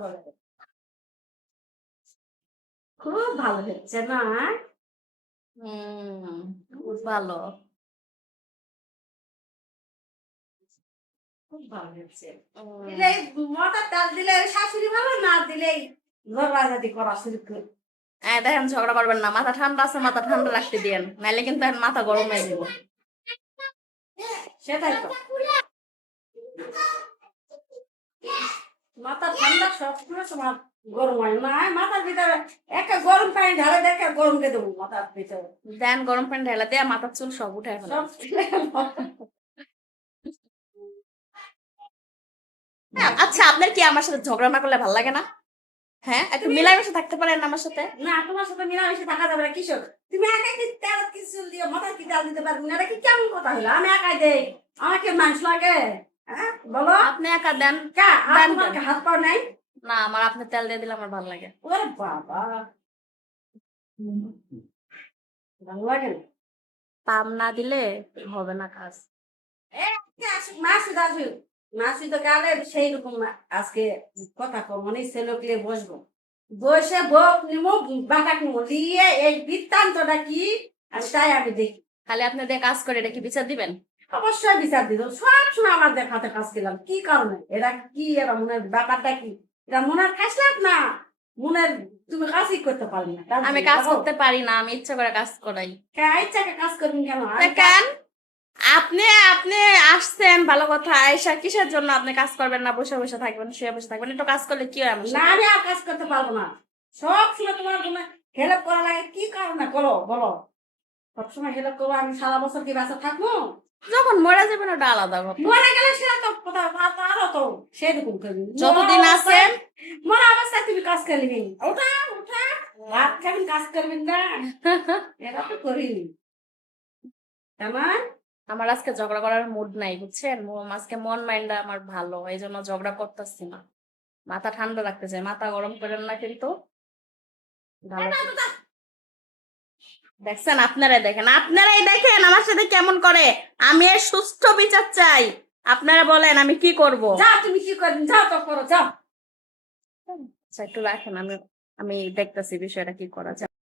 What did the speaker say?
বলে খুব ভালো হচ্ছে না? খুব ভালো। খুব ভালো হচ্ছে। দিলে মটার ডাল দিলে শাশুড়ি ভালো, না দিলেই ঝগড়াঝাটি করা শুরু করে। দেখেন ঝগড়া করবেন না, মাথা ঠান্ডা আছে, মাথা ঠান্ডা রাখতে দিয়েন, নাইলে কিন্তু এখন মাথা গরম হয়ে যাবো। সেটাই তো, মাথা ঠান্ডা সবসময় সময় গরম হয় না, মাথার ভিতরে একটা গরম পানি ঢালে দেখে গরম দিয়ে দেবো মাথার ভিতরে। দেন গরম পানি ঢেলা দিয়ে মাথার চুল সব উঠে ফেলেন। আচ্ছা, আপনার কি আমার সাথে ঝগড়া না করলে ভালো লাগে না? হ্যাঁ, একটু মিলামিশে থাকতে পারেন আমার সাথে। না, তোমার সাথে মিলামিশে থাকা যাবে না। কিশোর, তুমি একাই কি তেল কিছু দিয়ে মাথায় কি তেল দিতে পারবে না? এটা কি কেমন কথা হলো? আমি একাই দেই, আমাকে মানুষ লাগে? হ্যাঁ বলো। আপনি একা দেন। কা দেন তোমার দেন। হাত পাও নাই? না, আমার আপনি তেল দিয়ে দিলে আমার ভালো লাগে। ওরে বাবা, ভালো লাগে না? পাম না দিলে হবে না কাজ। মাসুদ আসুক, মাসুদ গেলে সেই রকম আজকে কথা কম মানে ছেলেকে বসবো, বসে বক নিমো বাঁকা নিমো দিয়ে এই বৃত্তান্তটা কি আমি তাই আমি দেখি। খালি আপনি দিয়ে কাজ করে এটা কি বিচার দিবেন? অবশ্যই বিচার দিত, সব সময় আমার দেখাতে কাজ করলাম কি কারণে? এরা কি, এরা মনের ব্যাপারটা কি? এরা মনের খাসলাম না মনের, তুমি কাজই করতে পারবে না। আমি কাজ করতে পারি না, আমি ইচ্ছা করে কাজ করাই। ইচ্ছাকে কাজ করবেন কেন? কেন আপনি আপনি আসছেন ভালো কথা, আয়েশা কিসের জন্য আপনি কাজ করবেন না, বসে বসে থাকবেন, শুয়ে বসে থাকবেন? একটু কাজ করলে কি হয় আমার না, সাথে? আমি আর কাজ করতে পারবো না। সব সময় তোমার জন্য হেল্প করা লাগে, কি কারণে বলো বলো? সবসময় হেল্প করবো, আমি সারা বছর কি বাসা থাকবো? যখন মরে যাবেন ওটা আলাদা কথা। মরে গেলে সেটা তো কথা, আরো তো সেরকম করবি। যতদিন আছেন মরা অবস্থায় তুমি কাজ করবি, ওটা ওটা ভাত খাবেন, কাজ করবেন না? এটা তো করিনি আমার। আমার আজকে ঝগড়া করার মুড নাই, বুঝছেন? আজকে মন মাইন্ডটা আমার ভালো, এই জন্য ঝগড়া করতেছি না। মাথা ঠান্ডা রাখতে চাই, মাথা গরম করেন না কিন্তু। ভালো দেখছেন? আপনারাই দেখেন, আপনারাই দেখেন আমার সাথে কেমন করে। আমি এর সুষ্ঠু বিচার চাই। আপনারা বলেন আমি কি করব? যা, তুমি কি করবেন, যাও তো করো, যাও। আচ্ছা, একটু রাখেন, আমি আমি দেখতেছি বিষয়টা কি করা যায়।